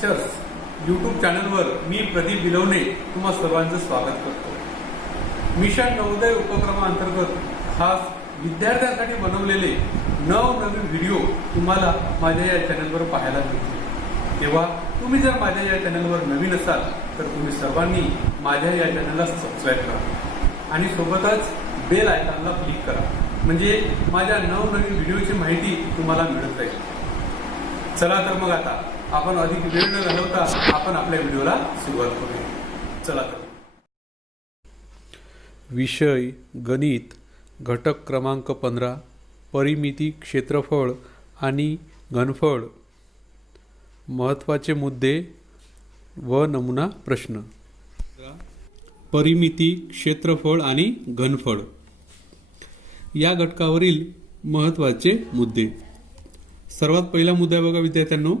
Teachers YouTube चॅनलवर मी प्रदीप बिलवणे तुम्हा सर्वांचं स्वागत करतो। मिशन नवोदय उपक्रमांतर्गत खास विद्यार्थ्यांसाठी बनवलेले नवनवीन व्हिडिओ तुम्हाला माझ्या या चॅनलवर पाहायला मिळतील। तेव्हा तुम्ही जर माझ्या या चॅनलवर नवीन असाल तर तुम्ही सर्वांनी माझ्या या चॅनलला सबस्क्राईब करा आणि सोबतच बेल आयकॉनला क्लिक करा, म्हणजे माझ्या नवनवीन व्हिडिओची माहिती तुम्हाला मिळत जाईल। चला तर मग आता आपण अधिक वेळ न घालवता आपण आपल्या व्हिडिओला सुरुवात करूया। चला तर। विषय गणित, घटक क्रमांक 15, परिमिती, क्षेत्रफळ आणि घनफळ, महत्त्वाचे मुद्दे व नमुना प्रश्न। परिमिती, क्षेत्रफळ आणि घनफळ या घटकावरील महत्त्वाचे मुद्दे। सर्वात पहिला मुद्दा आहे बघा विद्यार्थ्यांनो,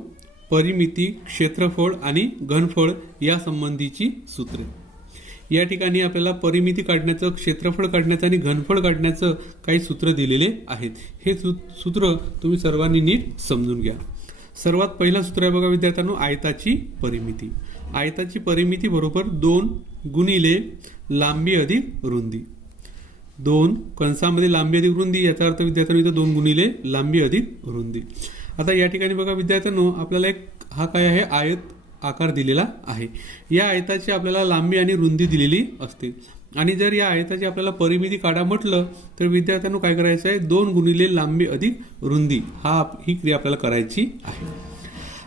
परिमिती, क्षेत्रफळ आणि घनफळ या संबंधीची सूत्रे। या ठिकाणी आपल्याला परिमिती काढण्याचं, क्षेत्रफळ काढण्याचं आणि घनफळ काढण्याचं काही सूत्र दिलेले आहेत। हे सूत्र तुम्ही सर्वांनी नीट समजून घ्या। सर्वात पहिला सूत्र आहे बघा विद्यार्थ्यांनो, आयताची परिमिती। आयताची परिमिती बरोबर 2 गुणिले लांबी अधिक रुंदी। 2 कंसामध्ये लांबी अधिक रुंदी, याचा अर्थ विद्यार्थ्यांनो इथं 2 गुणिले लांबी अधिक रुंदी। आता या ठिकाणी बघा विद्यार्थ्यांनो, आपल्याला एक हा काय आहे, आयत आकार दिलेला आहे। या आयताची आपल्याला लांबी आणि रुंदी दिलेली असते आणि जर या आयताची आपल्याला परिमिती काढा म्हटलं तर विद्यार्थ्यांनो काय करायचं आहे, 2 गुणिले लांबी अधिक रुंदी ही क्रिया आपल्याला करायची आहे।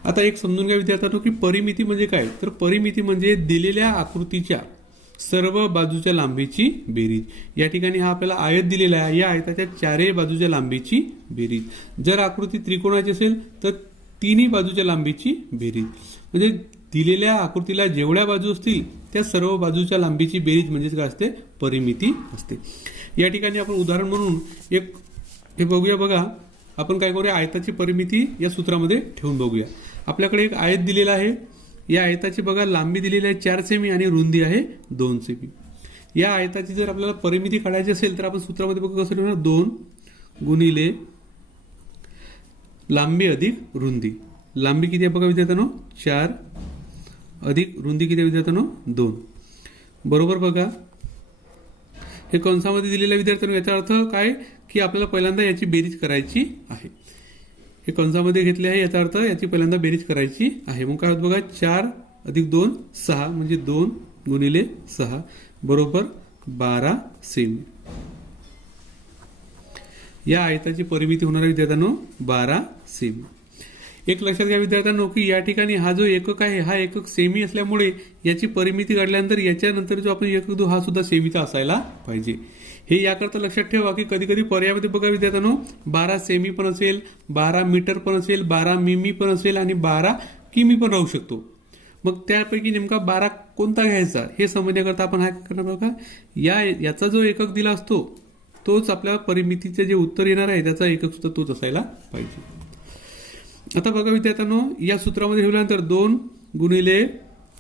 आता एक समजून घ्या विद्यार्थ्यांनो की परिमिती म्हणजे काय, तर परिमिती म्हणजे दिलेल्या आकृतीच्या सर्व बाजूच्या लांबीची बेरीज। या ठिकाणी हा आपल्याला आयत दिलेला आहे, या आयताच्या चारही बाजूच्या लांबीची बेरीज। जर आकृती त्रिकोणाची असेल तर तिन्ही बाजूच्या लांबीची बेरीज, म्हणजे दिलेल्या आकृतीला जेवढ्या बाजू असतील त्या सर्व बाजूच्या लांबीची बेरीज म्हणजेच काय असते, परिमिती असते। या ठिकाणी आपण उदाहरण म्हणून एक हे बघूया बघा, आपण काय करूया, आयताची परिमिती या सूत्रामध्ये ठेवून बघूया। आपल्याकडे एक आयत दिलेला आहे, या आयताची बघा लांबी दिलेली आहे 4 सेमी आणि रुंदी आहे 2 सेमी। या आयताची जर आपल्याला परिमिती काढायची असेल तर आपण सूत्रामध्ये बघा कसं लिहणार, 2 गुणिले लांबी अधिक रुंदी। लांबी किती आहे बघा विद्यार्थ्यांनो, 4 अधिक रुंदी किती आहे विद्यार्थ्यांनो, 2 बरोबर। बघा हे कंसामध्ये दिलेल्या विद्यार्थ्यांनो, याचा अर्थ काय की आपल्याला पहिल्यांदा याची बेरीज करायची आहे। हे कंसामध्ये घेतले आहे, याचा अर्थ याची पहिल्यांदा बेरीज करायची आहे। मग काय होत बघा, 4 अधिक 2 6, म्हणजे 2 गुणिले 6 बरोबर 12 सेमी। या आयताची परिमिती होणार आहे विद्यार्थ्यांनो 12 सेमी। एक लक्षात घ्या विद्यार्थ्यांनो की या ठिकाणी हा जो एकक आहे हा एकक सेमी असल्यामुळे याची परिमिती काढल्यानंतर याच्यानंतर जो आपण एकक देऊ हा सुद्धा सेमीचा असायला पाहिजे। हे याकरता लक्षात ठेवा की कधी कधी पर्यायामध्ये बघा विद्यार्थ्यांनो 12 सेमी पण असेल, 12 मीटर पण असेल, 12 मिमी पण असेल आणि 12 किमी पण राहू शकतो। मग त्यापैकी नेमका 12 कोणता घ्यायचा हे समजण्याकरता आपण हा करणार बघा, याचा जो एकक दिला असतो तोच आपल्या परिमितीचे जे उत्तर येणार आहे त्याचा एकक सुद्धा तोच असायला पाहिजे। आता बघा विद्यार्थ्यांनो, या सूत्रामध्ये ठेवल्यानंतर 2 गुणिले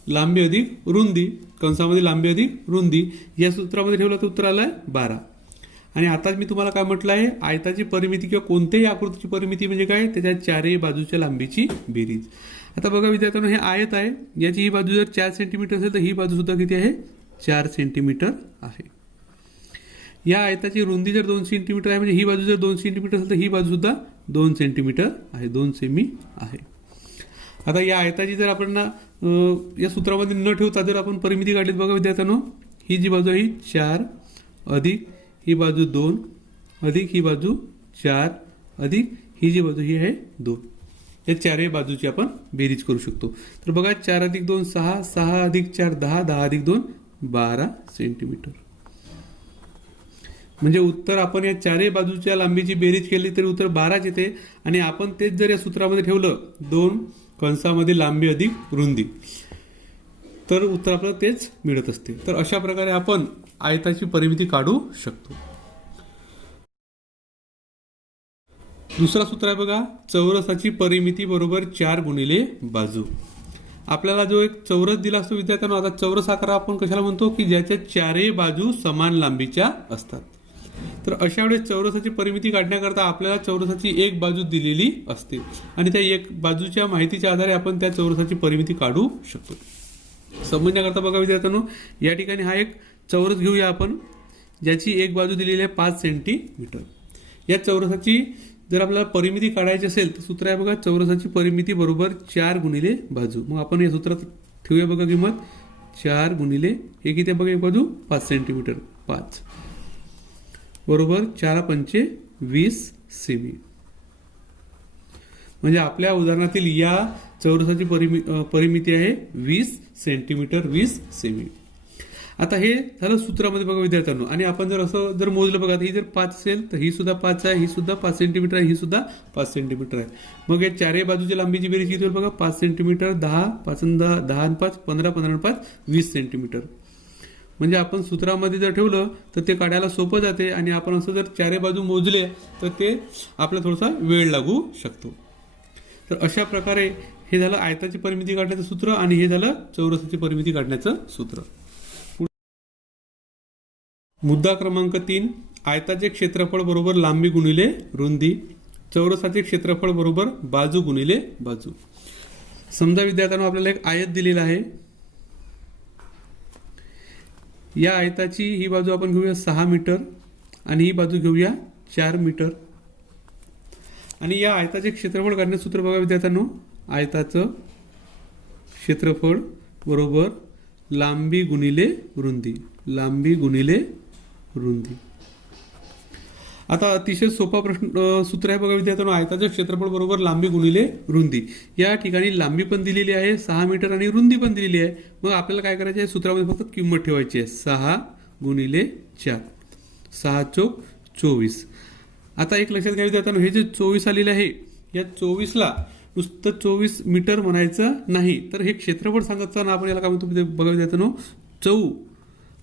लांबी अधिक रुंदी, कंसामध्ये लांबी अधिक रुंदी, या सूत्रामध्ये ठेवलं तर उत्तर आलंय 12। आणि आता मी तुम्हाला काय म्हटलं आहे, आयताची परिमिती किंवा कोणत्याही आकृतीची परिमिती म्हणजे काय, त्याच्या चारही बाजूच्या लांबीची बेरीज। आता बघा विद्यार्थ्यांनो, हे आयत आहे, याची ही बाजू जर 4 सेंटीमीटर असेल तर ही बाजू सुद्धा किती आहे, 4 सेंटीमीटर आहे। या आयताची रुंदी जर 2 सेंटीमीटर आहे, म्हणजे ही बाजू जर 2 सेंटीमीटर असेल तर ही बाजू सुद्धा 2 सेंटीमीटर आहे, 2 सेमी आहे। आता या आयताची जर आपण या सूत्रामध्ये न ठेवता जर आपण परिमिती काढली बघा विद्यार्थ्यांनो, ही जी बाजू आहे 4 अधिक ही बाजू 2 अधिक ही बाजू 4 अधिक ही जी बाजू ही आहे 2, या चारही बाजूची आपण बेरीज करू शकतो। तर बघा 4 अधिक 2 6, 6 अधिक 4 10, 10 अधिक 2 12 सेंटीमीटर। म्हणजे उत्तर आपण या चारही बाजूच्या लांबीची बेरीज केली तरी उत्तर 12च येते। आणि आपण तेच जर या सूत्रामध्ये ठेवलं 2 कंसामध्ये लांबी अधिक रुंदी, तर उत्तर आपल्याला तेच मिळत असते। तर अशा प्रकारे आपण आयताची परिमिती काढू शकतो। दुसरा सूत्र आहे बघा, चौरसाची परिमिती बरोबर 4 गुणिले बाजू। आपल्याला जो एक चौरस दिला असतो विद्यार्थ्यांनो, आता चौरस आकार आपण कशाला म्हणतो की ज्याच्या चारही बाजू समान लांबीच्या असतात। तर अशा वेळेस चौरसाची परिमिती काढण्याकरता आपल्याला चौरसाची एक बाजू दिलेली असते आणि त्या एक बाजूच्या माहितीच्या आधारे आपण त्या चौरसाची परिमिती काढू शकतो. समजण्याकरता बघा विद्यार्थ्यांनो, या ठिकाणी हा एक चौरस घेऊया आपण, ज्याची एक बाजू दिलेली आहे 5 सेंटीमीटर. या चौरसाची जर आपल्याला परिमिती काढायची असेल तर सूत्र आहे बघा, चौरसाची परिमिती बरोबर 4 गुणिले बाजू. मग आपण या सूत्रात ठेवूया बघा किंमत 4 गुणिले हे किती आहे बघा, एक बाजू 5 सेंटीमीटर, 5 बरोबर 4 पंचे 20 सेमी. म्हणजे आपल्या उदाहरणातील या चौरसाची परिमिती आहे 20 सेंटीमीटर, 20 सेमी. आता हे झालं सूत्रामध्ये बघा विद्यार्थ्यांनो. आणि आपण जर असं जर मोजलं बघा, ही जर 5 असेल तर ही सुद्धा 5 आहे, ही सुद्धा 5 सेंटीमीटर आहे, ही सुद्धा 5 सेंटीमीटर आहे. मग या चारही बाजूच्या लांबीची बेरीज किती होईल बघा, 5 सेंटीमीटर, 10 5 10 10 5 15 15 5 20 सेंटीमीटर. म्हणजे आपण सूत्रामध्ये जर ठेवलं तर ते काढायला सोपं जाते आणि आपण असं जर चारही बाजू मोजले तर ते आपल्याला थोडासा वेळ लागू शकतो. तर अशा प्रकारे हे झालं आयताची परिमिती काढण्याचं सूत्र आणि हे झालं चौरसाची परिमिती काढण्याचं सूत्र. मुद्दा क्रमांक 3, आयताचे क्षेत्रफळ बरोबर लांबी गुणिले रुंदी, चौरसाचे क्षेत्रफळ बरोबर बाजू गुणिले बाजू. समजा विद्यार्थ्यांनो आपल्याला एक आयत दिलेला आहे. या आयताची ही बाजू आपण घेऊया 6 मीटर आणि ही बाजू घेऊया 4 मीटर. आणि या आयताचे क्षेत्रफळ काढण्याचं सूत्र बघा विद्यार्थ्यांनो, आयताचं क्षेत्रफळ बरोबर लांबी गुणिले रुंदी, लांबी गुणिले रुंदी. आता अतिशय सोपा सूत्र आहे बघा विद्यार्थ्यांनो, आयताचं क्षेत्रफळ बरोबर लांबी गुणिले रुंदी. या ठिकाणी लांबी पण दिलेली आहे 6 मीटर आणि रुंदी पण दिलेली आहे. मग आपल्याला काय करायचे आहे, सूत्रामध्ये फक्त किंमत ठेवायची आहे, 6 गुणिले 4, 6 चोक 24. आता एक लक्षात घ्या विद्यार्थ्यांनो, हे जे 24 आलेले आहे, या 24ला नुसतं 24 मीटर म्हणायचं नाही, तर हे क्षेत्रफळ सांगायचं ना आपण याला काय म्हणतो बघा विद्यार्थ्यांनो, चौ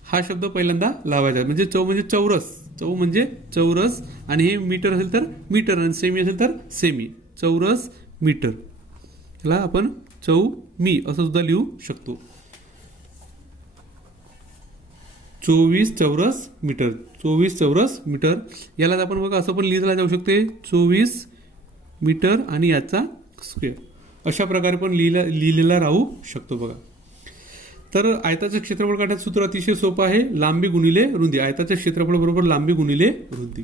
हा शब्द पहिल्यांदा लावायचा. म्हणजे चौ म्हणजे चौरस, चौ म्हणजे चौरस आणि हे मीटर असेल तर मीटर आणि सेमी असेल तर सेमी, चौरस मीटर. याला आपण चौमी असं सुद्धा लिहू शकतो. 24 चौरस मीटर, 24 चौरस मीटर. याला आपण बघा असं पण लिहिलं जाऊ शकते, 24 मीटर आणि याचा स्क्वेअर, अशा प्रकारे पण लिहिलेला राहू शकतो बघा. तर आयताचं क्षेत्रफळ काढण्याचं सूत्र अतिशय सोपं आहे, लांबी गुणिले रुंदी. आयताचं क्षेत्रफळ बरोबर लांबी गुणिले रुंदी.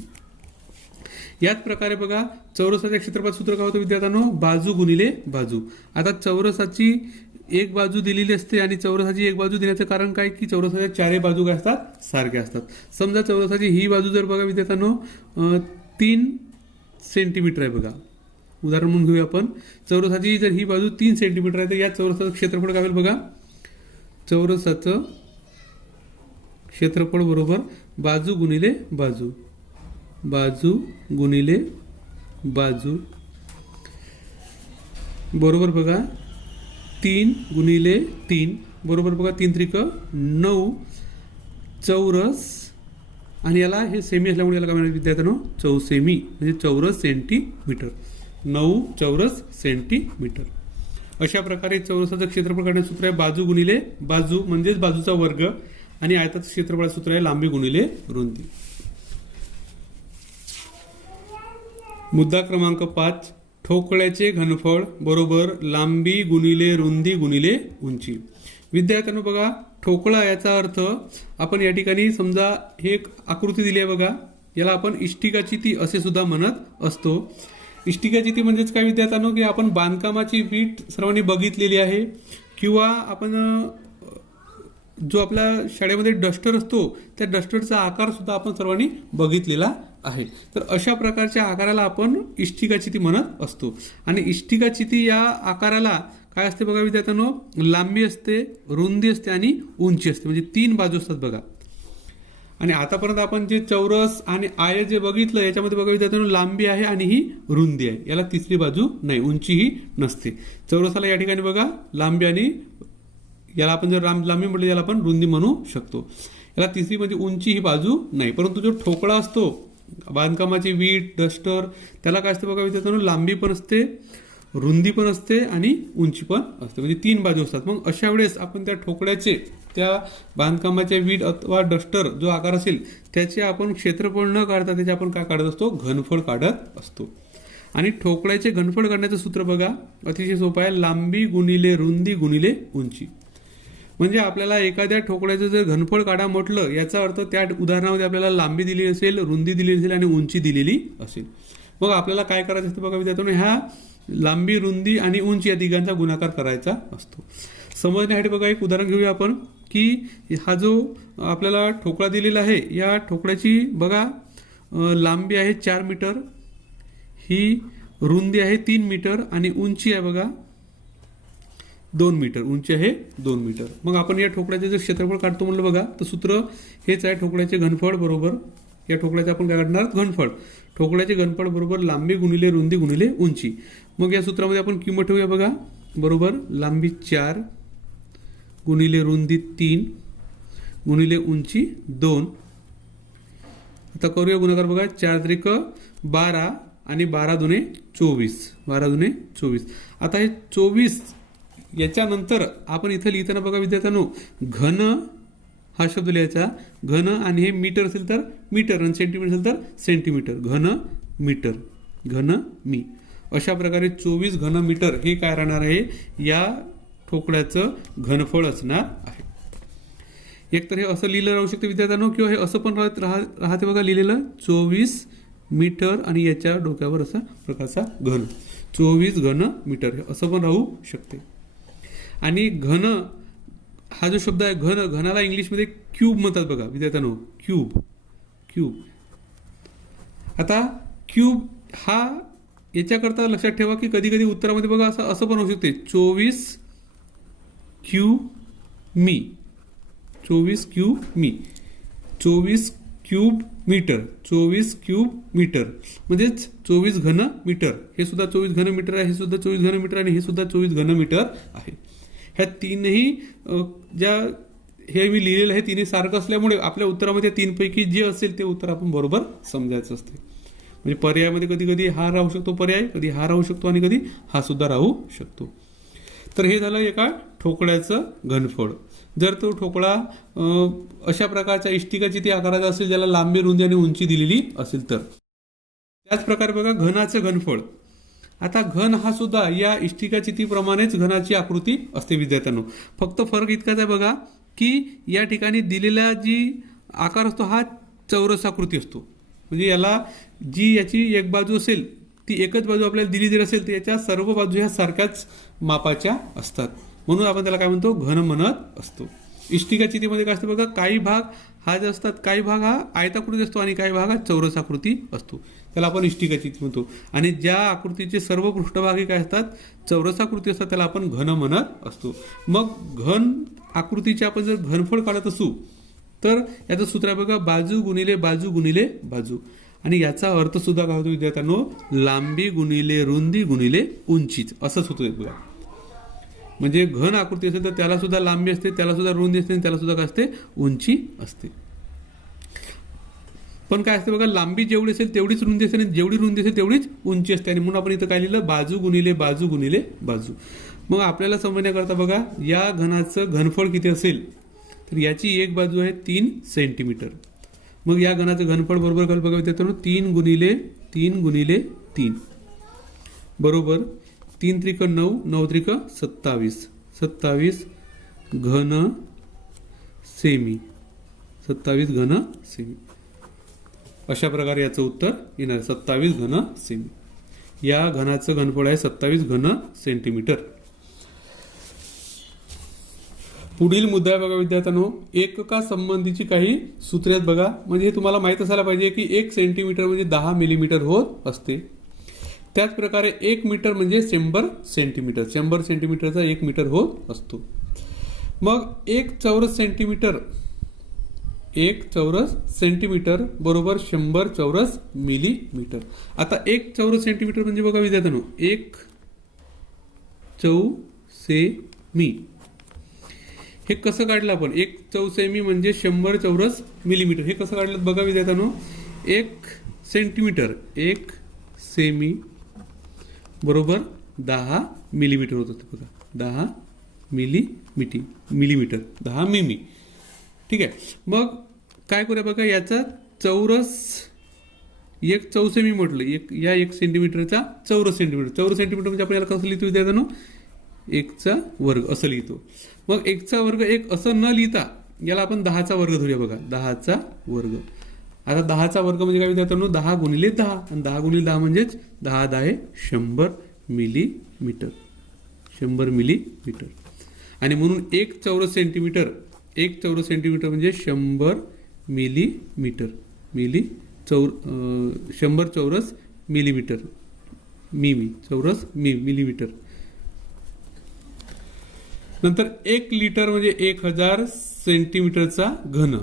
याच प्रकारे बघा चौरसाच्या क्षेत्रफळाचं सूत्र काय होतं विद्यार्थ्यांनो, बाजू गुणिले बाजू. आता चौरसाची एक बाजू दिलेली असते आणि चौरसाची एक बाजू देण्याचं कारण काय की चौरसाच्या चारही बाजू काय असतात, सारख्या असतात. समजा चौरसाची ही बाजू जर बघा विद्यार्थ्यांनो 3 सेंटीमीटर आहे बघा, उदाहरण म्हणून घेऊया आपण. चौरसाची जर ही बाजू 3 सेंटीमीटर आहे तर या चौरसाचं क्षेत्रफळ काय होईल बघा, चौरसाचं क्षेत्रफळ बरोबर बाजू गुणिले बाजू, बाजू गुणिले बाजू बरोबर बघा 3 गुणिले 3 बरोबर बघा 3 त्रिक 9 चौरस. आणि याला हे सेमी असल्यामुळे याला काय म्हणतात विद्यार्थ्यांनो, चौसेमी म्हणजे चौरस सेंटीमीटर, 9 चौरस सेंटीमीटर. अशा प्रकारे चौरसाचं क्षेत्रफळ काढण्याचं सूत्र आहे बाजू गुणिले बाजू म्हणजेच बाजूचा वर्ग आणि आयताचं क्षेत्रफळाचं सूत्र आहे लांबी गुणिले रुंदी. मुद्दा क्रमांक 5, ठोकळ्याचे घनफळ बरोबर लांबी गुणिले रुंदी गुणिले उंची. विद्यार्थ्यांनो बघा ठोकळा याचा अर्थ आपण या ठिकाणी समजा हे एक आकृती दिली आहे बघा, याला आपण इष्टिकाची ती असे सुद्धा म्हणत असतो. इष्टिकाची ती म्हणजेच काय विद्यार्थ्यांनो की आपण बांधकामाची वीट सर्वांनी बघितलेली आहे किंवा आपण जो आपल्या शाळेमध्ये डस्टर असतो त्या डस्टरचा आकार सुद्धा आपण सर्वांनी बघितलेला आहे. तर अशा प्रकारच्या आकाराला आपण इष्टिकाचिती म्हणत असतो. आणि इष्टिकाचिती या आकाराला काय असते बघा विद्यार्थ्यांनो, लांबी असते, रुंदी असते आणि उंची असते, म्हणजे 3 बाजू असतात बघा. आणि आतापर्यंत आपण जे चौरस आणि आयत जे बघितलं याच्यामध्ये बघा विद्यार्थ्यांनो लांबी आहे आणि ही रुंदी आहे, याला तिसरी बाजू नाही, उंचीही नसते. चौरसाला या ठिकाणी बघा लांबी आणि याला आपण जर लांबी म्हटली याला आपण रुंदी म्हणू शकतो. याला तिसरी म्हणजे उंची ही बाजू नाही. परंतु जो ठोकळा असतो बांधकामाची वीट डस्टर त्याला काय असते बघा विद्यार्थ्यांनो, लांबी पण असते, रुंदी पण असते आणि उंची पण असते, म्हणजे 3 बाजू असतात. मग अशा वेळेस आपण त्या त्या बांधकामाच्या वीट अथवा डस्टर जो आकार असेल त्याचे आपण क्षेत्रफळ न काढता त्याचे आपण काय काढत असतो, घनफळ काढत असतो. आणि ठोकळ्याचे घनफळ काढण्याचं सूत्र बघा, अतिशय सोपं आहे. लांबी गुणिले रुंदी गुणिले उंची. म्हणजे आपल्याला एखाद्या ठोकळ्याचं जर घनफळ काढा म्हटलं, याचा अर्थ त्या उदाहरणामध्ये आपल्याला लांबी दिली असेल, रुंदी दिली असेल आणि उंची दिलेली असेल. मग आपल्याला काय करायचं असतं बघा विद्यार्थ्यांनो, ह्या लांबी, रुंदी आणि उंची या तिघांचा गुणाकार करायचा असतो. समजण्यासाठी बघा एक उदाहरण घेऊया आपण, की हा जो आपल्याला ठोकळा दिलेला आहे, या ठोकळ्याची बघा लांबी आहे 4 मीटर, ही रुंदी आहे 3 मीटर आणि उंची आहे बघा 2 मीटर. उंची आहे 2 मीटर. मग आपण या ठोकळ्याचे जर क्षेत्रफळ काढतो म्हणलं बघा, तर सूत्र हेच आहे, ठोकळ्याचे घनफळ बरोबर या ठोकळ्याचे आपण काय काढणार, घनफळ. ठोकळ्याचे घनफळ बरोबर लांबी गुणिले रुंदी गुणिले उंची. मग या सूत्रामध्ये आपण किंमत ठेवूया बघा, बरोबर लांबी 4 गुणिले रुंदी 3 गुणिले उंची 2. आता करूया गुणाकार बघा, 4 त्रिक 12 आणि 12 दुने 24. 12 दुने 24. आता हे 24 याच्यानंतर आपण इथं लिहिताना बघा विद्यार्थ्यांनो, घन हा शब्द लिहायचा, घन, आणि हे मीटर असेल तर मीटर आणि सेंटीमीटर असेल तर सेंटीमीटर. घन मीटर, घन मी. अशा प्रकारे 24 घन मीटर हे काय राहणार आहे, या ठोकळ्याचं घनफळ असणार आहे. एकतर हे असं लिहिलं राहू शकते विद्यार्थ्यांनो, किंवा हे असं पण राहते बघा लिहिलेलं, 24 मीटर आणि याच्या डोक्यावर असा प्रकारचा घन, 24 घन मीटर, हे असं पण राहू शकते. आणि घन हा जो शब्द आहे, घन, घनाला इंग्लिशमध्ये क्यूब म्हणतात बघा विद्यार्थ्यांनो, क्यूब, क्यूब. आता क्यूब हा याच्याकरता लक्षात ठेवा की कधी कधी उत्तरामध्ये बघा असं पण होऊ शकते, 24 क्यूब मी, 24 क्यूब मी, 24 क्यूब मीटर, 24 क्यूब मीटर, म्हणजेच 24 घन मीटर. हे सुद्धा 24 घन मीटर आहे, हे सुद्धा 24 घन मीटर आणि हे सुद्धा 24 घन मीटर आहे. ह्या तीनही ज्या हे मी लिहिलेलं आहे तिन्ही सारखं असल्यामुळे आपल्या उत्तरामध्ये 3 पैकी जे असेल ते उत्तर आपण बरोबर समजायचं असते. म्हणजे पर्यायामध्ये कधी कधी हा राहू शकतो पर्याय, कधी हा राहू शकतो आणि कधी हा सुद्धा राहू शकतो. तर हे झालं एका ठोकळ्याचं घनफळ. जर तो ठोकळा अशा प्रकारच्या इष्टिकाचिती आकाराचा असेल, ज्याला लांबी, रुंदी आणि उंची दिलेली असेल तर. त्याच प्रकारे बघा घनाचं घनफळ. आता घन हा सुद्धा या इष्टिकाचितीप्रमाणेच घनाची आकृती असते विद्यार्थ्यांनो. फक्त फरक इतकाच आहे बघा, की या ठिकाणी दिलेला जी आकार असतो हा चौरस आकृती असतो. म्हणजे याला जी याची एक बाजू असेल ती एकच बाजू आपल्याला दिली जर असेल तर याच्या सर्व बाजू ह्या सारख्याच मापाच्या असतात, म्हणून आपण त्याला काय म्हणतो, घन म्हणत असतो. इष्टिकाचितीमध्ये काय असतं बघा, काही भाग हा जे असतात, काही भाग हा आयताकृती असतो आणि काही भाग हा चौरस आकृती असतो, त्याला आपण इष्टिकाचिती म्हणतो. आणि ज्या आकृतीचे सर्व पृष्ठभागी काय असतात, चौरसाकृती असतात, त्याला आपण घन म्हणत असतो. मग घन आकृतीचे आपण जर घनफळ काढत असू तर याचं सूत्र आहे बघा, बाजू गुणिले बाजू गुणिले बाजू. आणि याचा अर्थ सुद्धा काय होतो विद्यार्थ्यांनो, लांबी गुणिले रुंदी गुणिले उंचीच, असंच होतं बघा. म्हणजे घन आकृती असेल तर त्याला सुद्धा लांबी असते, त्याला सुद्धा रुंदी असते, त्याला सुद्धा काय असते, उंची असते. पण काय असते बघा, लांबी जेवढी असेल तेवढीच रुंदी असते आणि जेवढी रुंदी असेल तेवढीच उंची असते. आणि म्हणून आपण इथं काय लिहिलं, बाजू गुणिले बाजू गुणिले बाजू. मग आपल्याला समजण्याकरता बघा, या घनाचं घनफळ किती असेल तर याची एक बाजू आहे 3 सेंटीमीटर. मग या घनाचं घनफळ बरोबर काय बघा विद्यार्थ्यांनो, 3 गुणिले 3 गुणिले 3 बरोबर 3 त्रिक 9, 9 त्रिक 27, 27 घन सेमी, 27 घन सेमी. अशा प्रकारे याचं उत्तर येणार, 27 घन सेमी. या घनाचं घनफळ आहे 27 घन सेंटीमीटर. पुढील मुद्दा आहे बघा विद्यार्थ्यांनो, एकका संबंधीची काही सूत्रे आहेत बघा. म्हणजे हे तुम्हाला माहित असायला पाहिजे की 1 सेंटीमीटर म्हणजे 10 मिलीमीटर होत असते. त्याच प्रकारे 1 मीटर म्हणजे 100 सेंटीमीटर, 100 सेंटीमीटरचा 1 मीटर होत असतो. मग 1 चौरस सेंटीमीटर, 1 चौरस सेंटीमीटर बरोबर 100 चौरस मिलीमीटर. आता 1 चौरस सेंटीमीटर म्हणजे बघा विद्यार्थ्यांनो, 1 चौसेमी. हे कसं काढलं आपण, 1 चौसेमी म्हणजे 100 चौरस मिलीमीटर. हे कसं काढलं बघा विद्यार्थ्यांनो, 1 सेंटीमीटर 1 सेमी बरोबर 10 मिलीमीटर होत असतं बघा, 10 मिलीमीटर 10 मिमी. ठीक आहे. मग काय करूया बघा, याचा चौरस एक चौसे मी म्हटलं, या 1 सेंटीमीटरचा चौरस सेंटीमीटर म्हणजे आपण याला कसं लिहितो विद्यार्थ्यांनो, 1चा वर्ग असं लिहितो. मग 1चा वर्ग 1 असं न लिहिता याला आपण 10चा वर्ग धरूया बघा, 10चा वर्ग. आता 10चा वर्ग म्हणजे काय विद्यार्थ्यांनो, 10 गुणिले 10, आणि 10 गुणिले 10 म्हणजेच 10 10 100 मिलीमीटर. आणि म्हणून 1 चौरस सेंटीमीटर म्हणजे 100 मिलीमीटर. 100 चौरस मिलीमीटर, मिलीमीटर. नंतर 1 लिटर म्हणजे 1000 सेंटीमीटरचा घन,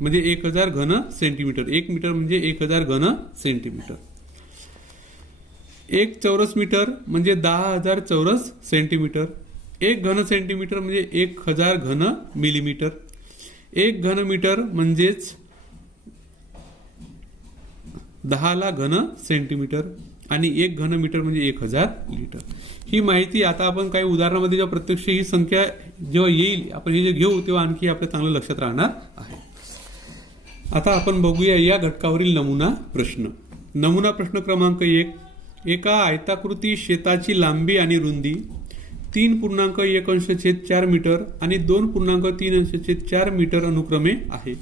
म्हणजे 1000 घन सेंटीमीटर. 1 मीटर म्हणजे 1000 घन सेंटीमीटर. 1 चौरस मीटर म्हणजे 10,000 चौरस सेंटीमीटर. 1 घन सेंटीमीटर म्हणजे 1000 घन मिलीमीटर. 1 घन मीटर म्हणजेच 10 ला घन सेंटीमीटर, आणि 1 घन मीटर म्हणजे 1000 लिटर. ही माहिती आता आपण काही उदाहरणामध्ये जेव्हा प्रत्यक्ष ही संख्या जेव्हा येईल, आपण हे जे घेऊ तेव्हा आणखी आपल्या चांगलं लक्षात राहणार आहे. आता आपण बघूया या घटकावरील नमुना प्रश्न. नमुना प्रश्न क्रमांक 1. एका आयताकृती शेताची लांबी आणि रुंदी 3.1/4 मीटर आणि 2.3/4 मीटर अनुक्रमे आहे.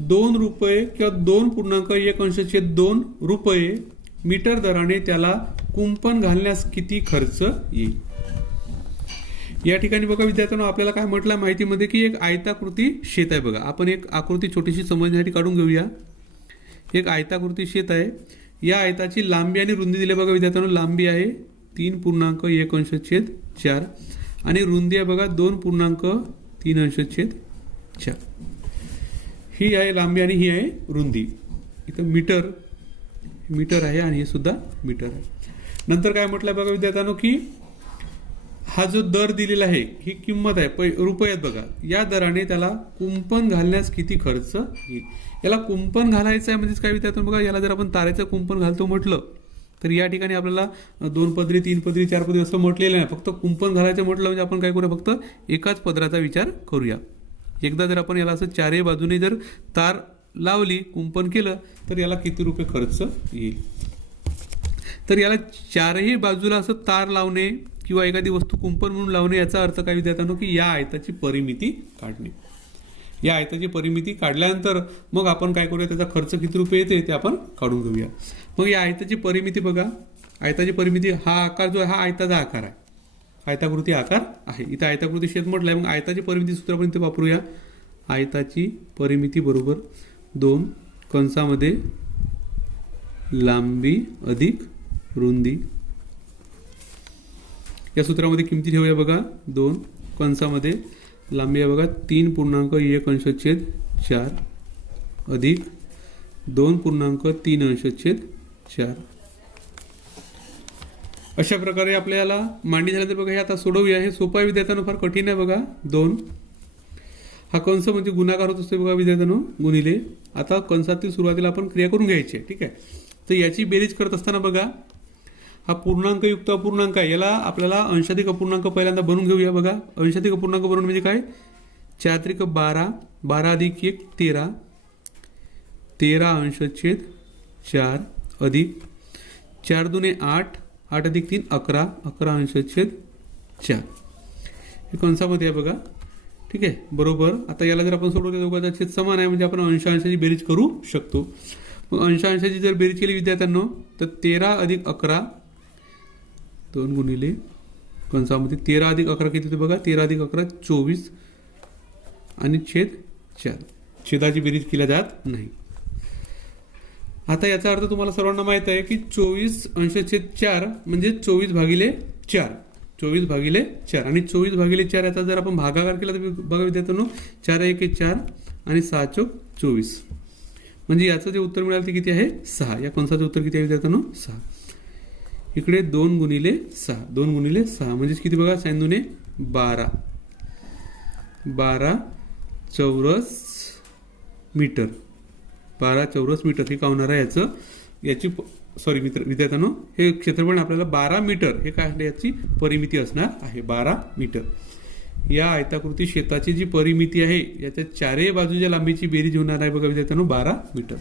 2 रुपये किंवा 2.1/2 रुपये मीटर दराने त्याला कुंपण घालण्यास किती खर्च येईल. या ठिकाणी बघा विद्यार्थ्यांनो, आपल्याला काय म्हटलं माहितीमध्ये की एक आयताकृती शेत आहे. बघा, आपण एक आकृती छोटीशी समजण्यासाठी काढून घेऊया. एक आयताकृती शेत आहे. या आयताची लांबी आणि रुंदी दिली बघा विद्यार्थ्यांनो. लांबी आहे 3.1/4 आणि रुंदी आहे बघा 2.3/4. ही आहे लांबी आणि ही आहे रुंदी. इथं मीटर आहे आणि हे सुद्धा मीटर आहे. नंतर काय म्हटलंय बघा विद्यार्थ्यांनो की हा जो दर दिलेला आहे, ही किंमत आहे रुपयात बघा. या दराने त्याला कुंपण घालण्यास किती खर्च येईल. याला कुंपण घालायचं आहे म्हणजेच काय विद्यार्थ्यांनो बघा, याला जर आपण तारेचं कुंपण घालतो म्हटलं तर या ठिकाणी आपल्याला 2 पदरी 3 पदरी 4 पदरी असं म्हटलेलं नाही. फक्त कुंपण घालायचं म्हटलं म्हणजे आपण काय करूया, फक्त एकाच पदराचा विचार करूया. एकदा जर आपण याला असं चारही बाजूने जर तार लावली, कुंपण केलं तर याला किती रुपये खर्च येईल. तर याला चारही बाजूला असं तार लावणे किंवा एखादी वस्तू कुंपण म्हणून लावणे, याचा अर्थ काय विद्यार्थ्यांनो की या आयताची परिमिती काढणे. या आयताची परिमिती काढल्यानंतर मग आपण काय करूया, त्याचा खर्च किती रुपये येते ते आपण काढून घेऊया. मग या आयताची परिमिती बघा, आयताची परिमिती हा आकार जो आहे हा आयताचा आकार आहे, आयताकृती आकार आहे. इथं आयताकृती शेत म्हटलंय. मग आयताची परिमिती सूत्र आपण इथे वापरूया. आयताची परिमिती बरोबर 2 कंसामध्ये लांबी अधिक रुंदी. या सूत्रामध्ये किमती ठेवूया बघा. 2 कंसामध्ये लांबी आहे बघा 3.1/4 अधिक 2.3/4. अशा प्रकारे आपल्याला मांडणी झाल्यानंतर बघा हे आता सोडवूया. हे सोपं आहे विद्यार्थ्यांनो, फार कठीण आहे बघा. 2 हा कंस म्हणजे गुणाकार होत असतो बघा विद्यार्थ्यांनो, गुणिले. आता कंसातील सुरुवातीला आपण क्रिया करून घ्यायची आहे. ठीक आहे. तर याची बेरीज करत असताना बघा, हा पूर्णांक युक्त अपूर्णांक आहे. याला आपल्याला अंशाधिक अपूर्णांक पहिल्यांदा बनवून घेऊया बघा. अंशाधिक अपूर्णांक बनवून म्हणजे काय, 4×12 12 अधिक 1 13 13/4 अधिक 4 दुने 8 8 अधिक 3 11 11/4. हे कंसामध्ये आहे बघा. ठीक आहे, बरोबर. आता याला जर आपण सोडवलं दोघांचा छेद समान आहे म्हणजे आपण अंशांशाची बेरीज करू शकतो. मग अंशांशाची जर बेरीज केली विद्यार्थ्यांनो तर 13 अधिक 11 2 गुणिले कंसामध्ये 13 अधिक 11 किती होते बघा, 13 अधिक 11 24 आणि छेद 4. छेदाची बेरीज केल्या जात नाही. आता याचा अर्थ तुम्हाला सर्वांना माहित आहे की 24/4 म्हणजे 24/4. 24/4 आणि 24/4 याचा जर आपण भागाकार केला तर बघा विद्यार्थ्यांनो 4 1 4 आणि 6 चौक 24. म्हणजे याचं जे उत्तर मिळालं ते किती आहे 6. या कंसाचं उत्तर किती आहे विद्यार्थ्यांनो 6. इकडे 2 गुणिले 6 2 गुणिले 6 म्हणजे किती बघा 6 दुने 12 12 चौरस मीटर. 12 चौरस मीटर हे काय होणार आहे याचं, याची सॉरी विद्यार्थ्यांनो हे क्षेत्रफळ आपल्याला 12 मीटर हे काय याची परिमिती असणार आहे 12 मीटर. या आयताकृती शेताची जी परिमिती आहे याच्या चारही बाजूच्या लांबीची बेरीज होणार आहे बघा विद्यार्थ्यांनो 12 मीटर.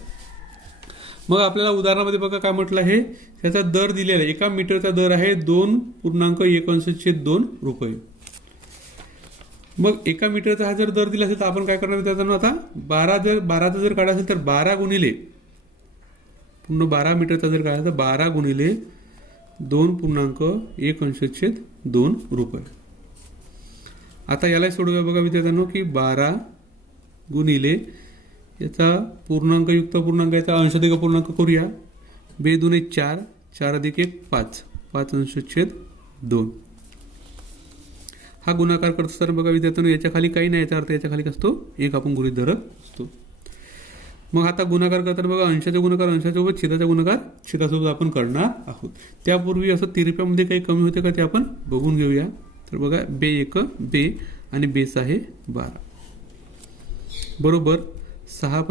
मग आपल्याला उदाहरणामध्ये बघा काय म्हटलं आहे, त्याचा दर दिलेला आहे. 1 मीटरचा दर आहे 2.1 रुपये. मग 1 मीटरचा हा जर दर दिला असेल तर आपण काय करणार विद्यार्थ्यांनो, आता 12चा जर काढा असेल तर 12 गुणिले पूर्ण 12 मीटरचा जर काढा तर 12 गुणिले 2.1 रुपये. आता याला सोडूया बघा विद्यार्थ्यांनो की 12 गुणिले याचा पूर्णांक युक्त पूर्णांक याचा अंशाधिक पूर्णांक करूया. 2 दुणे 4, 4 अधिक 1 5, 5/2. हा गुणाकार करत असताना बघा विद्यार्थ्यांनो याच्या खाली काही नाही, याचा अर्थ याच्या खाली असतो 1 आपण गृहीत धरत असतो. मग आता गुणाकार करताना बघा अंशाचा गुणाकार अंशासोबत छेदाचा गुणाकार छेदासोबत आपण करणार आहोत. त्यापूर्वी असं तिरप्यामध्ये काही कमी होते का ते आपण बघून घेऊया. तर बघा 2 2 आणि बेस आहे 12 बरोबर 6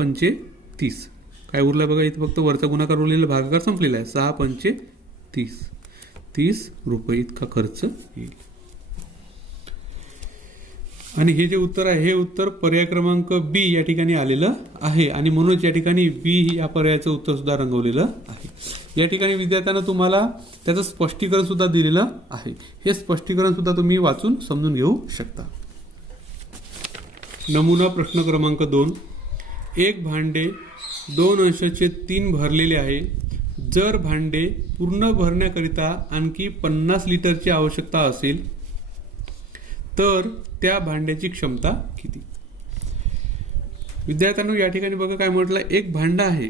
30. काय उरला बघा इथे फक्त वरचा गुणाकार उरलेला भागाकार संपलेला आहे. 6 30 रुपये इतका खर्च येईल. आणि हे जे उत्तर आहे हे उत्तर पर्याय क्रमांक बी या ठिकाणी आलेलं आहे आणि म्हणूनच या ठिकाणी बी या पर्यायाचं उत्तर सुद्धा रंगवलेलं आहे. या ठिकाणी विद्यार्थ्यांना तुम्हाला त्याचं स्पष्टीकरण सुद्धा दिलेलं आहे. हे स्पष्टीकरण सुद्धा तुम्ही वाचून समजून घेऊ शकता. नमुना प्रश्न क्रमांक 2. एक भांडे 2/3 भरलेले आहे. जर भांडे पूर्ण भरण्याकरिता आणखी 50 लिटरची आवश्यकता असेल तर त्या भांड्याची क्षमता किती. विद्यार्थ्यांनो या ठिकाणी बघा काय म्हटलं, एक भांडा आहे.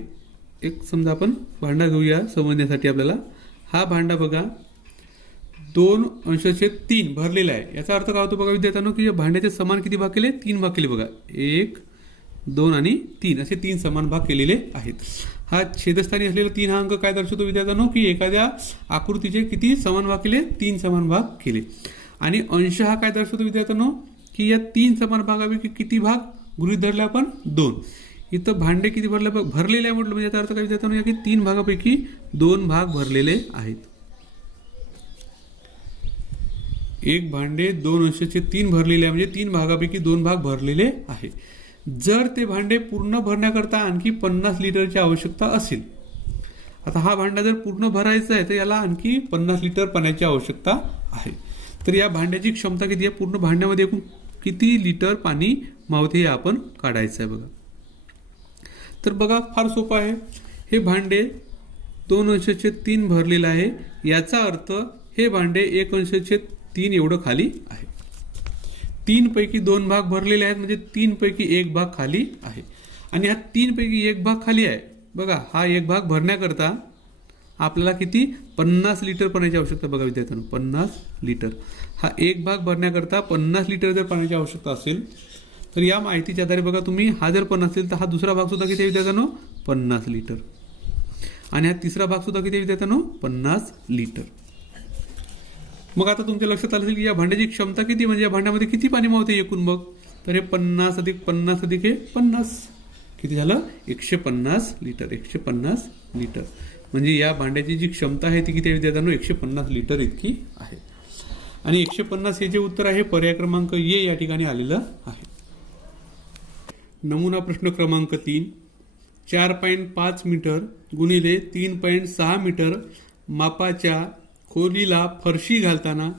एक समजा आपण भांडा घेऊया समजण्यासाठी आपल्याला. हा भांडा बघा 2/3 भरलेला आहे. याचा अर्थ काय होतो बघा विद्यार्थ्यांनो की भांड्याचे समान किती भाग केले, 3 भाग केले बघा. 1 2 आणि 3 असे 3 समान भाग केलेले आहेत. हा छेदस्थानी असलेला 3 हा अंक काय दर्शवतो विद्यार्थ्यांनो की एखाद्या आकृतीचे किती समान भाग केले, 3 समान भाग केले. आणि अंश हा काय दर्शवतो विद्यार्थ्यांनो की या 3 समान भागापैकी किती भाग गृहीत धरले आपण, 2. इथं भांडे किती भरलेले आहे म्हटलं म्हणजे याचा अर्थ काय विद्यार्थ्यांनो या की 3 भागापैकी 2 भाग भरलेले आहेत. एक भांडे 2/3 भरलेले आहे म्हणजे 3 भागापैकी 2 भाग भरलेले आहे. जर ते भांडे पूर्ण भरण्याकरता आणखी 50 लिटरची आवश्यकता असेल. आता हा भांडा जर पूर्ण भरायचा आहे तर याला आणखी 50 लिटर पाण्याची आवश्यकता आहे. तर या भांड्याची क्षमता किती आहे, पूर्ण भांड्यामध्ये एकूण किती लिटर पाणी मावते हे आपण काढायचं आहे बघा. तर बघा फार सोपं आहे. हे भांडे 2/3 भरलेलं आहे. याचा अर्थ हे भांडे 1/3 एवढं खाली आहे. 3 पैकी 2 भाग भरलेले आहेत म्हणजे 3 पैकी 1 भाग खाली आहे. आणि हा 3 पैकी 1 भाग खाली आहे बघा. हा 1 भाग भरण्याकरता आपल्याला किती 50 लिटर पाण्याची आवश्यकता बघा विद्यार्थ्यांनो, 50 लिटर. हा 1 भाग भरण्याकरता 50 लिटर जर पाण्याची आवश्यकता असेल तर या माहितीच्या आधारे बघा तुम्ही हा जर 50 असेल तर हा दुसरा भाग सुद्धा किती आहे विद्यार्थ्यांनो, 50 लिटर. आणि हा तिसरा भाग सुद्धा किती आहे विद्यार्थ्यांनो, 50 लिटर. मग आता तुमच्या लक्षात आलं असेल की या भांड्याची क्षमता किती म्हणजे या भांड्यामध्ये किती पाणी मावते एकूण. मग तर हे 50 अधिक 50 अधिक हे 50 किती झालं, 150 लिटर. 150 लिटर म्हणजे या भांड्याची जी क्षमता आहे ती किती आहे विद्यार्थ्यांनो, 150 लिटर इतकी आहे. आणि 150 हे जे उत्तर आहे पर्याय क्रमांक ए या ठिकाणी आलेलं आहे. नमुना प्रश्न क्रमांक 3. 4.5 मीटर गुणिले 3.6 मीटर मापाच्या खोलीला फरशी घालताना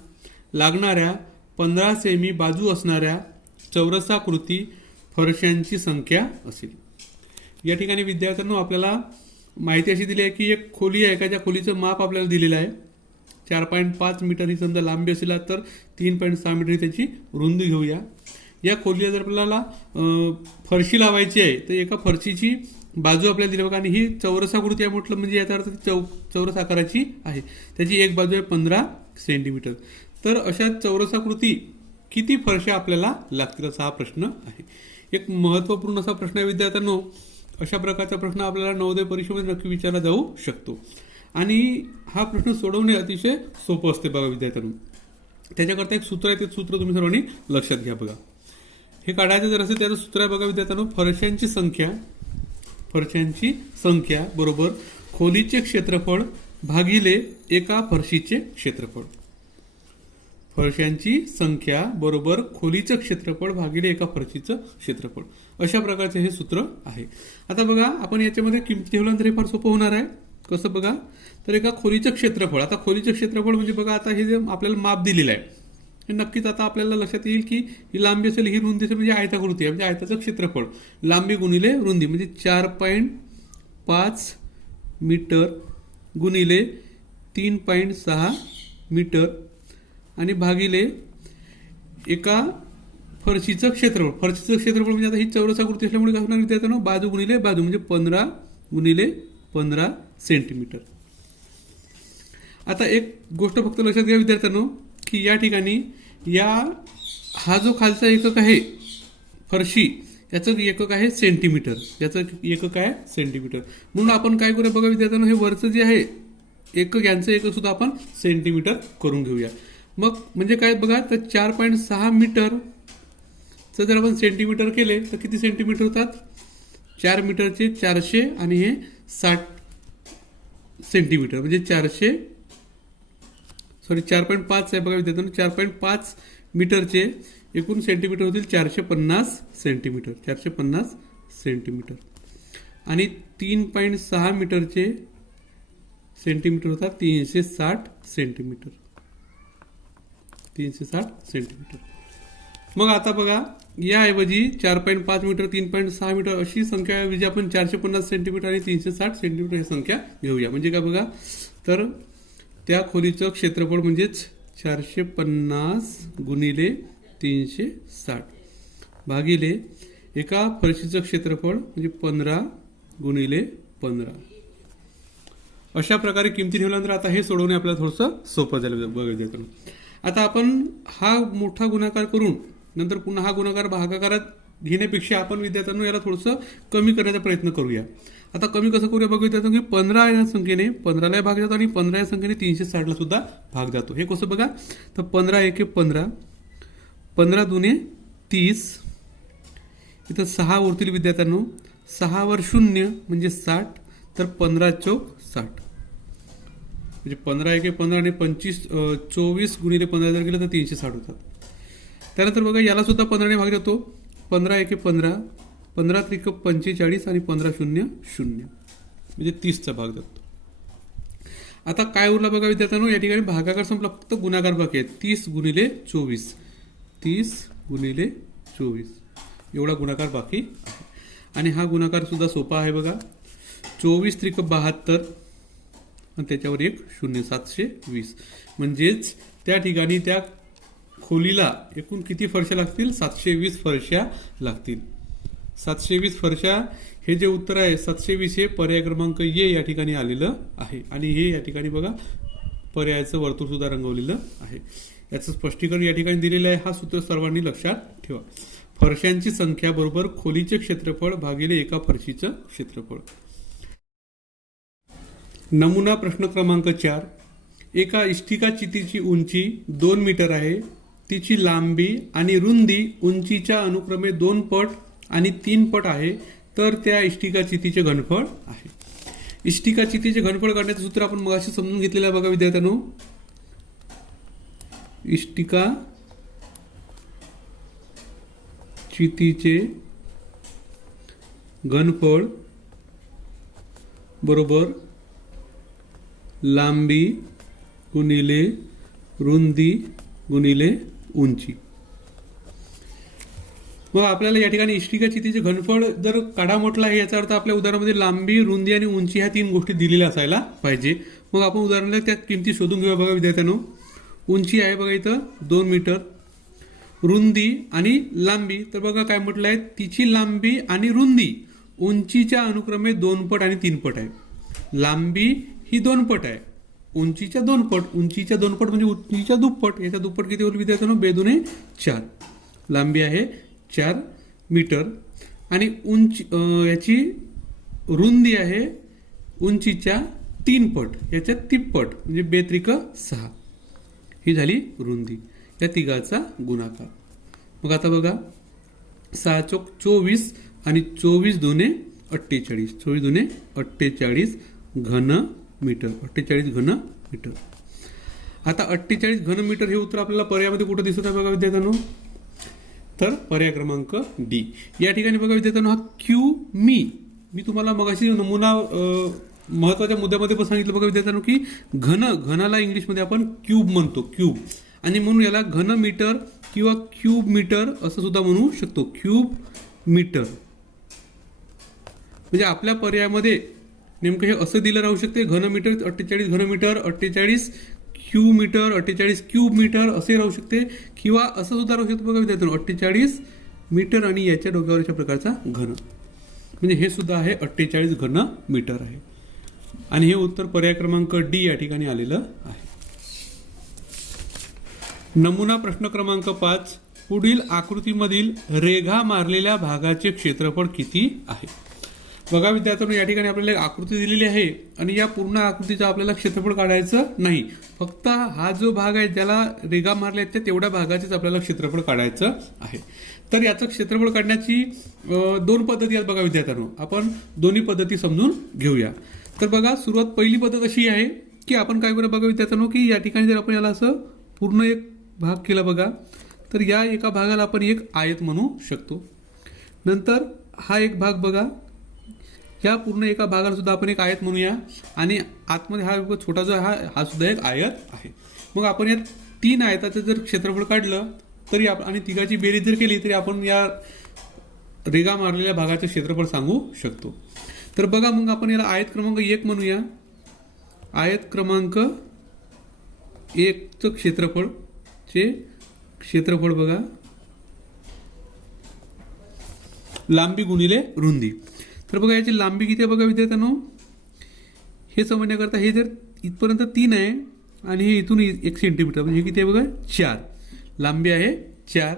लागणाऱ्या 15 सेमी बाजू असणाऱ्या चौरसाकृती फरशांची संख्या असेल. या ठिकाणी विद्यार्थ्यांनो आपल्याला माहिती अशी दिली आहे की एक खोली आहे, एखाद्या खोलीचं माप आपल्याला दिलेलं आहे. 4.5 मीटर ही समजा लांबी असेल तर 3.6 मीटर ही त्याची रुंदी घेऊया. या खोलीला जर आपल्याला फरशी लावायची आहे तर एका फरशीची बाजू आपल्याला दिली बघा. आणि ही चौरसाकृती आहे म्हटलं म्हणजे याचा अर्थ चौरस आकाराची आहे. त्याची एक बाजू आहे 15 सेंटीमीटर. तर अशा चौरसाकृती किती फरशा आपल्याला लागतील असा हा प्रश्न आहे. एक महत्त्वपूर्ण असा प्रश्न आहे विद्यार्थ्यांनो. अशा प्रकारचा प्रश्न आपल्याला नवोदय परीक्षेमध्ये नक्की विचारला जाऊ शकतो. आणि हा प्रश्न सोडवणे अतिशय सोपं असते बघा विद्यार्थ्यांनो. त्याच्याकरता एक सूत्र आहे, ते सूत्र तुम्ही सर्वांनी लक्षात घ्या बघा. हे काढायचं जर असेल त्याचं सूत्र आहे बघा विद्यार्थ्यांनो, फरशांची संख्या बरोबर खोलीचे क्षेत्रफळ भागिले एका फरशीचे क्षेत्रफळ. फरशांची संख्या बरोबर खोलीचं क्षेत्रफळ भागिले एका फरशीचं क्षेत्रफळ, अशा प्रकारचे हे सूत्र आहे. आता बघा, आपण याच्यामध्ये किमती ठेवल्यानंतर हे फार सोपं होणार आहे. कसं बघा, तर एका खोलीचं क्षेत्रफळ, आता खोलीचं क्षेत्रफळ म्हणजे बघा, आता हे जे आपल्याला माप दिलेलं आहे हे नक्कीच आता आपल्याला लक्षात येईल की ही लांबी असेल, ही रुंदी असेल, म्हणजे आयताकृती आहे, म्हणजे आयताचं क्षेत्रफळ लांबी गुणिले रुंदी म्हणजे 4.5 मीटर गुणिले 3.6 मीटर आणि भागिले एका फरशीचं क्षेत्रफळ. फरशीचं क्षेत्रफळ म्हणजे आता ही चौरसाकृती असल्यामुळे काय होणार विद्यार्थ्यांनो, बाजू गुणिले बाजू म्हणजे 15 गुणिले 15 सेंटीमीटर. आता एक गोष्ट फक्त लक्षात घ्या विद्यार्थ्यांनो, की या ठिकाणी हा जो खालचा एकक आहे फरशी, याचं एकक आहे सेंटीमीटर, याचं एकक आहे सेंटीमीटर. म्हणून आपण काय करूया बघा विद्यार्थ्यांनो, हे वरचं जे आहे एकक, यांचं एकक सुद्धा आपण सेंटीमीटर करून घेऊया. मग म्हणजे काय बघा, तर 4.6 मीटरचं जर आपण सेंटीमीटर केले तर किती सेंटीमीटर होतात, 4 मीटरचे 400 आणि हे 60 सेंटीमीटर म्हणजे 4.5 आहे बघा विद्यार्थ्यांनो, 4.5 मीटरचे एकूण सेंटीमीटर होतील 450 सेंटीमीटर, 450 सेंटीमीटर आणि 3.6 मीटरचे सेंटीमीटर होतात 360 सेंटीमीटर, 360 सेंटीमीटर. मग आता बघा, याऐवजी 4.5 मीटर, 3.6 मीटर अशी संख्या ऐवजी आपण 450 सेंटीमीटर आणि 360 सेंटीमीटर ही संख्या घेऊया. म्हणजे काय बघा, तर त्या खोलीचं क्षेत्रफळ म्हणजेच 450 गुणिले 360 भागिले एका फरशीचं क्षेत्रफळ म्हणजे 15 गुणिले 15. अशा प्रकारे किमती ठेवल्यानंतर आता हे सोडवणे आपल्याला थोडंसं सोपं झालं बघा. आता आपण हा मोठा गुणाकार करून नंतर पुन्हा हा गुणाकार भागाकारात घेण्यापेक्षा आपण विद्यार्थ्यांना याला थोडंसं कमी करण्याचा प्रयत्न करूया. आता कमी कसं करूया बघू विद्यार्थ्यांनो, की 15 या संख्येने 15ला भाग जातो आणि 15 या संख्येने 360ला सुद्धा भाग जातो. हे कसं बघा, तर 15 एके 15, 15 दुने 30, इथं 6 उरतील विद्यार्थ्यांनो, 6 वर 0 म्हणजे 60, तर 15 चौक 60 म्हणजे 15 एके 15 आणि 24 गुणिले 15 जर केलं तर 360 होतात. त्यानंतर बघा, याला सुद्धा 15ने भाग जातो, 15 एके 15, 15 त्रिक 45 आणि 15 शून्य 0 म्हणजे 30चा भाग जातो. आता काय उरला बघा विद्यार्थ्यांनो, या ठिकाणी भागाकार संपला, फक्त गुणाकार बाकी आहे. 30 गुणिले 24, 30 गुणिले 24 एवढा गुणाकार बाकी आहे. आणि हा गुणाकार सुद्धा सोपा आहे बघा, 24 त्रिक 72 आणि त्याच्यावर एक 0, 720 म्हणजेच त्या ठिकाणी त्या खोलीला एकूण किती फरशा लागतील, 720 फरशा लागतील. 720 फरशा हे जे उत्तर आहे 720 हे पर्याय क्रमांक ए या ठिकाणी आलेलं आहे. आणि हे या ठिकाणी बघा पर्यायाचं वर्तुळ सुद्धा रंगवलेलं आहे. याचं स्पष्टीकरण या ठिकाणी दिलेलं आहे. हा सूत्र सर्वांनी लक्षात ठेवा. फरशांची संख्या बरोबर खोलीचे क्षेत्रफळ भागिले एका फरशीचं क्षेत्रफळ. नमुना प्रश्न क्रमांक 4. एका इष्टिका चितीची उंची 2 मीटर आहे. तिची लांबी आणि रुंदी उंचीच्या अनुक्रमे 2 पट आणि 3 पट आहे. तर त्या इष्टिका चितीचे घनफळ आहे. इष्टिका चितीचे घनफळ काढण्याचं सूत्र आपण मगाशी समजून घेतलेलं आहे बघा विद्यार्थ्यांनो. इष्टिका चितीचे घनफळ बरोबर लांबी गुणिले रुंदी गुणिले उंची. मग आपल्याला या ठिकाणी इष्टिका चितीचे घनफळ जर काढा म्हटलं आहे याचा अर्थ आपल्या उदाहरणामध्ये लांबी, रुंदी आणि उंची ह्या 3 गोष्टी दिलेल्या असायला पाहिजे. मग आपण उदाहरणाला त्या किमती शोधून घेऊया बघा विद्यार्थ्यांनो. उंची आहे बघा इथं 2 मीटर, रुंदी आणि लांबी तर बघा काय म्हटलं आहे, तिची लांबी आणि रुंदी उंचीच्या अनुक्रमे 2 पट आणि 3 पट आहे. लांबी ही 2 पट आहे, उंचीच्या 2 पट, उंचीच्या 2 पट म्हणजे उंचीच्या दुप्पट. याचा दुप्पट किती होईल विद्यार्थ्यांनो, 2 दुने 4. लांबी आहे 4 मीटर आणि उंची याची रुंदी आहे उंचीच्या 3 पट, याच्या तिप्पट म्हणजे 2 त्रिक 6 ही झाली रुंदी. या तिघाचा गुणाकार. मग आता बघा 6 चौक 24 आणि 24 दुने 48, 24 दुने 48 घन मीटर, 48 घन मीटर. आता 48 घनमीटर हे उत्तर आपल्याला पर्यायामध्ये कुठं दिसत आहे बघा विद्यार्थ्यांनो, तर पर्याय क्रमांक डी. या ठिकाणी बघा विद्यार्थ्यांनो, हा क्यू मी तुम्हाला मगाशी नमुना महत्वाच्या मुद्द्यामध्ये पण सांगितलं बघा विद्यार्थ्यांनो, की घनाला इंग्लिशमध्ये आपण क्यूब म्हणतो, क्यूब. आणि म्हणून याला घन मीटर किंवा क्यूब मीटर असं सुद्धा म्हणू शकतो, क्यूब मीटर. म्हणजे आपल्या पर्यायामध्ये नेमकं हे असं दिलं राहू शकते, घनमीटर 48 घनमीटर, 48 क्यूब मीटर, 48 क्यूब मीटर असे राहू शकते, किंवा असं सुद्धा राहू शकतं बघा विद्यार्थ्यांनो, 48 मीटर आणि याच्या डोक्यावर अशा प्रकारचा घन. म्हणजे हे सुद्धा आहे 48 घन मीटर आहे. आणि हे उत्तर पर्याय क्रमांक डी या ठिकाणी आलेलं आहे. नमुना प्रश्न क्रमांक 5. पुढील आकृतीमधील रेघा मारलेल्या भागाचे क्षेत्रफळ किती आहे? बघा विद्यार्थ्यांनो, या ठिकाणी आपल्याला एक आकृती दिलेली आहे आणि या पूर्ण आकृतीचं आपल्याला क्षेत्रफळ काढायचं नाही. फक्त हा जो भाग आहे ज्याला रेघा मारल्या आहेत तेवढ्या भागाचेच आपल्याला क्षेत्रफळ काढायचं आहे. तर याचं क्षेत्रफळ काढण्याची 2 पद्धती आहेत बघा विद्यार्थ्यांनो. आपण दोन्ही पद्धती समजून घेऊया. तर बघा, सुरुवात पहिली पद्धत अशी आहे की आपण काय करूया बघा विद्यार्थ्यांनो, की या ठिकाणी जर आपण याला असं पूर्ण एक भाग केला बघा, तर या एका भागाला आपण एक आयत म्हणू शकतो. नंतर हा एक भाग बघा, या पूर्ण एका भागाला सुद्धा आपण एक आयत म्हणूया. आणि आतमध्ये हा छोटा जो हा सुद्धा एक आयत आहे. मग आपण या 3 आयताचं जर क्षेत्रफळ काढलं तरी आणि तिघाची बेरीज जर केली तरी आपण या रेघा मारलेल्या भागाचं क्षेत्रफळ सांगू शकतो. तर बघा, मग आपण याला आयत क्रमांक 1 म्हणूया. आयत क्रमांक 1चं क्षेत्रफळ बघा, लांबी गुणिले रुंदी. तर बघा, याची लांबी किती आहे बघा विद्यार्थ्यांनो, हे समजण्याकरता हे जर इथपर्यंत 3 आहे आणि हे इथून 1 सेंटीमीटर, म्हणजे हे किती आहे बघा 4. लांबी आहे 4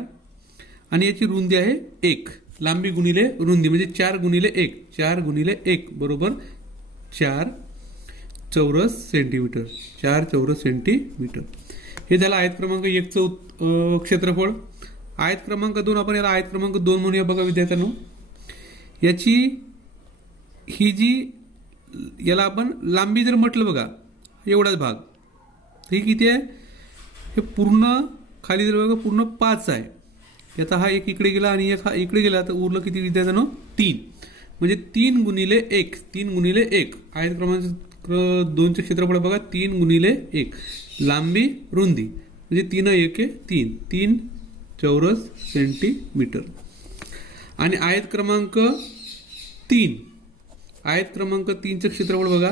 आणि याची रुंदी आहे 1. लांबी गुणिले रुंदी म्हणजे 4 गुणिले 1, 4 गुणिले 1 बरोबर 4 चौरस सेंटीमीटर, 4 चौरस सेंटीमीटर. हे झालं आयत क्रमांक 1चं क्षेत्रफळ. आयत क्रमांक 2, आपण याला आयत क्रमांक 2 म्हणूया बघा विद्यार्थ्यांनो. याची ही याला आपण लांबी जर म्हटलं बघा, एवढाच भाग, ही किती आहे, हे पूर्ण खाली जर बघा पूर्ण 5 आहे. याचा हा एक इकडे गेला आणि एक हा इकडे गेला, तर उरलं किती विद्यार्थ्यांनो 3. म्हणजे 3 गुणिले 1, 3 गुणिले 1. आयत क्रमांक 2चे क्षेत्रफळ बघा 3 गुणिले 1. लांबी रुंदी म्हणजे 3 1 3, 3 चौरस सेंटीमीटर. आणि आयत क्रमांक 3, आयत क्रमांक 3चं क्षेत्रफळ बघा,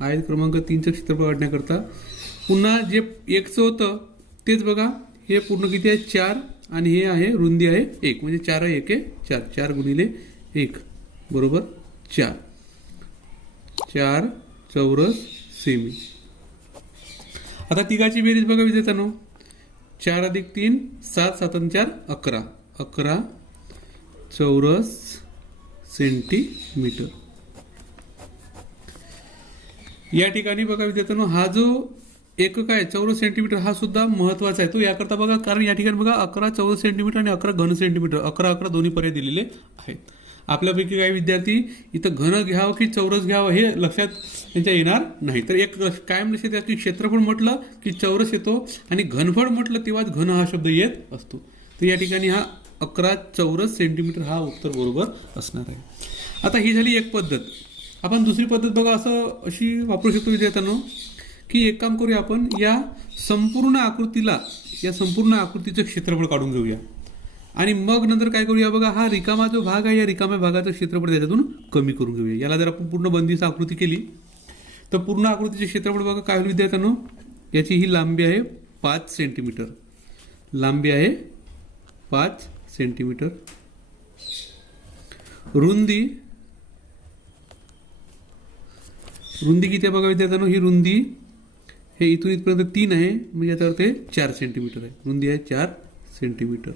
आयत क्रमांक 3चं क्षेत्रफळ काढण्याकरता पुन्हा जे 1चं होतं तेच बघा, हे पूर्ण किती आहे 4 आणि हे आहे रुंदी आहे 1, म्हणजे 4 1 4, 4 गुणिले 1 बरोबर 4, 4 चौरस सेमी. आता तिघाची बेरीज बघा विद्यार्थ्यांनो, 4 अधिक 3 7, 7 आणि 4 11, 11 चौरस सेंटीमीटर. या ठिकाणी बघा विद्यार्थ्यांनो, हा जो एकक आहे चौरस सेंटीमीटर हा सुद्धा महत्वाचा आहे. तो याकरता बघा, कारण या ठिकाणी बघा 11 चौरस सेंटीमीटर आणि 11 घन सेंटीमीटर, 11 11 दोन्ही पर्याय दिलेले आहेत. आपल्यापैकी काही विद्यार्थी इथं घन घ्यावं की चौरस घ्यावं हे लक्षात त्यांच्या येणार नाही. तर एक कायम लक्षात द्या की क्षेत्रफळ म्हटलं की चौरस येतो आणि घनफळ म्हटलं तेव्हाच घन हा शब्द येत असतो. तर या ठिकाणी हा 11 चौरस सेंटीमीटर हा उत्तर बरोबर असणार आहे. आता ही झाली एक पद्धत. आपण दुसरी पद्धत बघा अशी वापरू शकतो विद्यार्थ्यांनो, की एक काम करूया, आपण या संपूर्ण आकृतीचं क्षेत्रफळ काढून घेऊया आणि मग नंतर काय करूया बघा, हा रिकामा जो भाग आहे या रिकाम्या भागाचं क्षेत्रफळ त्याच्यातून कमी करून घेऊया. याला जर आपण पूर्ण बंदिस्त आकृती केली तर पूर्ण आकृतीचे क्षेत्रफळ बघा काय होईल विद्यार्थ्यांनो, याची ही लांबी आहे 5 सेंटीमीटर, लांबी आहे 5 सेंटीमीटर. रुंदी किती आहे बघा विद्यार्थ्यांनो, ही रुंदी हे इथून इथपर्यंत 3 आहे, म्हणजे याचा अर्थ 4 सेंटीमीटर आहे. रुंदी आहे 4 सेंटीमीटर.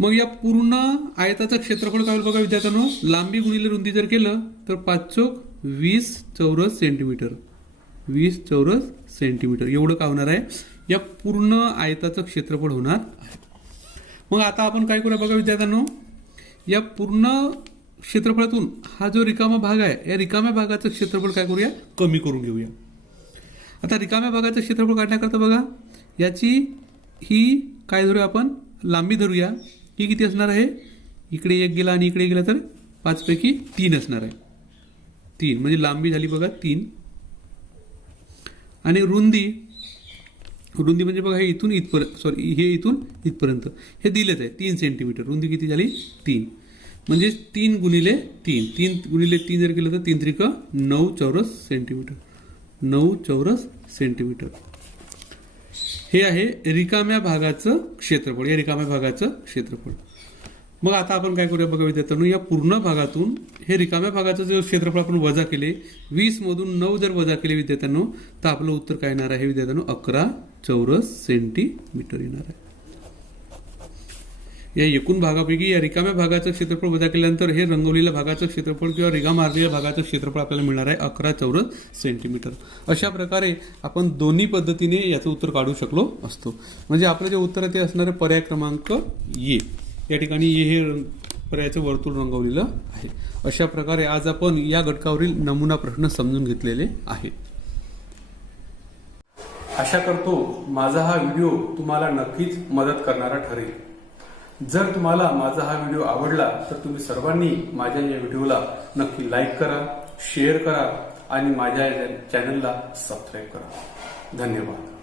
मग या पूर्ण आयताचं क्षेत्रफळ काय होईल बघा विद्यार्थ्यांनो, लांबी गुणिले रुंदी जर केलं तर 5 चौक 20 चौरस सेंटीमीटर, 20 चौरस सेंटीमीटर एवढं काय होणार आहे, या पूर्ण आयताचं क्षेत्रफळ होणार आहे. मग आता आपण काय करूया बघा विद्यार्थ्यांनो, या पूर्ण क्षेत्रफळातून हा जो रिकामा भाग आहे या रिकाम्या भागाचं क्षेत्रफळ काय करूया, कमी करून घेऊया. आता रिकाम्या भागाचं क्षेत्रफळ काढण्याकरता बघा, याची ही काय धरूया आपण, लांबी धरूया. ही किती असणार आहे, इकडे 1 गेला आणि इकडे गेला तर 5 पैकी 3 असणार आहे. 3 म्हणजे लांबी झाली बघा 3. आणि रुंदी म्हणजे बघा हे इथून इथपर्यंत, सॉरी हे इथून इथपर्यंत हे दिलेच आहे 3 सेंटीमीटर. रुंदी किती झाली 3, म्हणजे 3 गुणिले 3. 3 गुणिले 3 जर केलं तर 3 त्रिक 9 चौरस सेंटीमीटर. 9 चौरस सेंटीमीटर हे आहे रिकाम्या भागाचं क्षेत्रफळ. या रिकाम्या भागाचं क्षेत्रफळ. मग आता आपण काय करूया बघा विद्यार्थ्यांनो, या पूर्ण भागातून हे रिकाम्या भागाचं जे क्षेत्रफळ आपण वजा केले, 20 मधून 9 जर वजा केले विद्यार्थ्यांनो, तर आपलं उत्तर काय येणार आहे विद्यार्थ्यांनो, 11 चौरस सेंटीमीटर येणार आहे. या एकूण भागापैकी या रिकाम्या भागाचं क्षेत्रफळ वजा केल्यानंतर हे रंगवलेल्या भागाचं क्षेत्रफळ किंवा रिगा मारलेल्या भागाचं क्षेत्रफळ आपल्याला मिळणार आहे 11 चौरस सेंटीमीटर. अशा प्रकारे आपण दोन्ही पद्धतीने याचं उत्तर काढू शकलो असतो. म्हणजे आपलं जे उत्तर आहे ते असणार आहे पर्याय क्रमांक ए. या ठिकाणी हे पर्यायाचं वर्तुळ रंगवलेलं आहे. अशा प्रकारे आज आपण या घटकावरील नमुना प्रश्न समजून घेतलेले आहेत. आशा करतो माझा हा व्हिडिओ तुम्हाला नक्कीच मदत करणारा ठरेल. जर तुम्हाला माझा हा व्हिडिओ आवडला तर तुम्ही सर्वांनी माझ्या या व्हिडिओला नक्की लाईक करा, शेअर करा आणि माझ्या चॅनलला सबस्क्राईब करा. धन्यवाद.